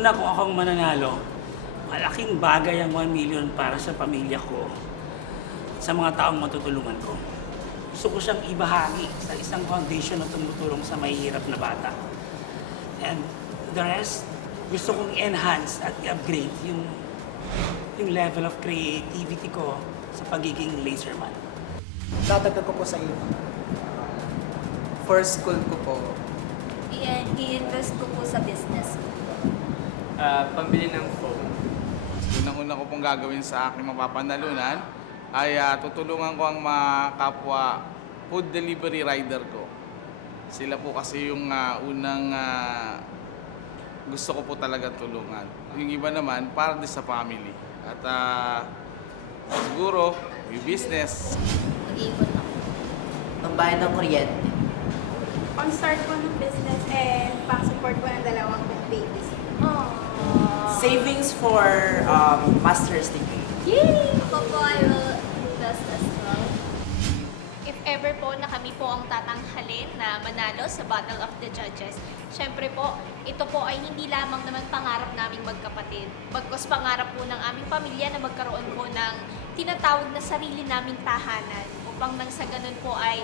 Una, kung akong mananalo, malaking bagay ang 1 million para sa pamilya ko at sa mga taong matutulungan ko. Gusto ko siyang ibahagi sa isang foundation na tumutulong sa mahihirap na bata. And the rest, gusto kong enhance at i-upgrade yung level of creativity ko sa pagiging laserman. Dadagdag ko po sa iyo. For school ko po, I-invest ko po sa business ko. Pambili ng phone. Unang-una ko pong gagawin sa aking mapapanalunan ay tutulungan ko ang mga kapwa food delivery rider ko. Sila po kasi yung unang gusto ko po talaga tulungan. Yung iba naman para din sa family. At siguro, yung business. Mag-iipon ako. pambayad ng kuryente. Pang-start ko ng business and pang-support ko ng dalawang babies. Savings for master's degree. Yay! Ako po, I will invest as well. If ever po na kami po ang tatanghalin na manalo sa Battle of the Judges, syempre po, ito po ay hindi lamang naman pangarap naming magkapatid. Bagkus pangarap po ng aming pamilya na magkaroon po ng tinatawag na sarili naming tahanan upang nang sa ganun po ay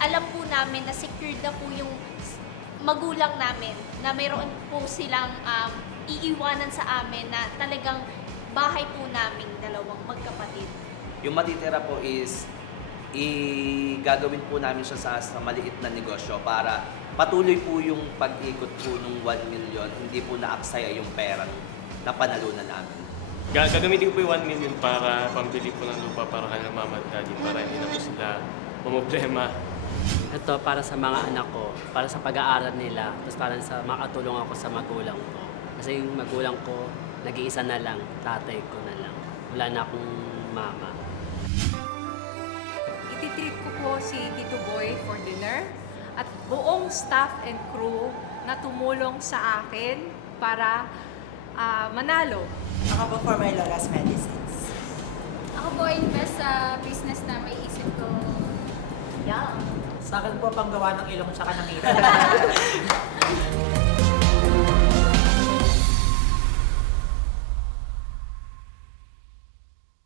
alam po namin na secured na po yung magulang namin na mayroon po silang iiwanan sa amin na talagang bahay po naming dalawang magkapatid. Yung matitira po is gagawin po namin siya sa maliit na negosyo para patuloy po yung pag-ikot po ng 1 million, hindi po naaksaya yung perang na panalunan namin. Gagamitin ko po yung 1 million para pambili po ng lupa para kay mama at daddy para hindi na po sila mamroblema. Ito para sa mga anak ko, para sa pag-aaral nila, tapos para sa makatulong ako sa magulang ko. Kasi yung magulang ko, nag-iisa na lang, tatay ko na lang. Wala na akong mama. Ititreat ko po si Tito Boy for dinner at buong staff and crew na tumulong sa akin para manalo. Ako po for my Lola's Medicines. Ako po invest sa business na may isip ko. Yeah. Sa akin po panggawa ng ilong tsaka ng ira.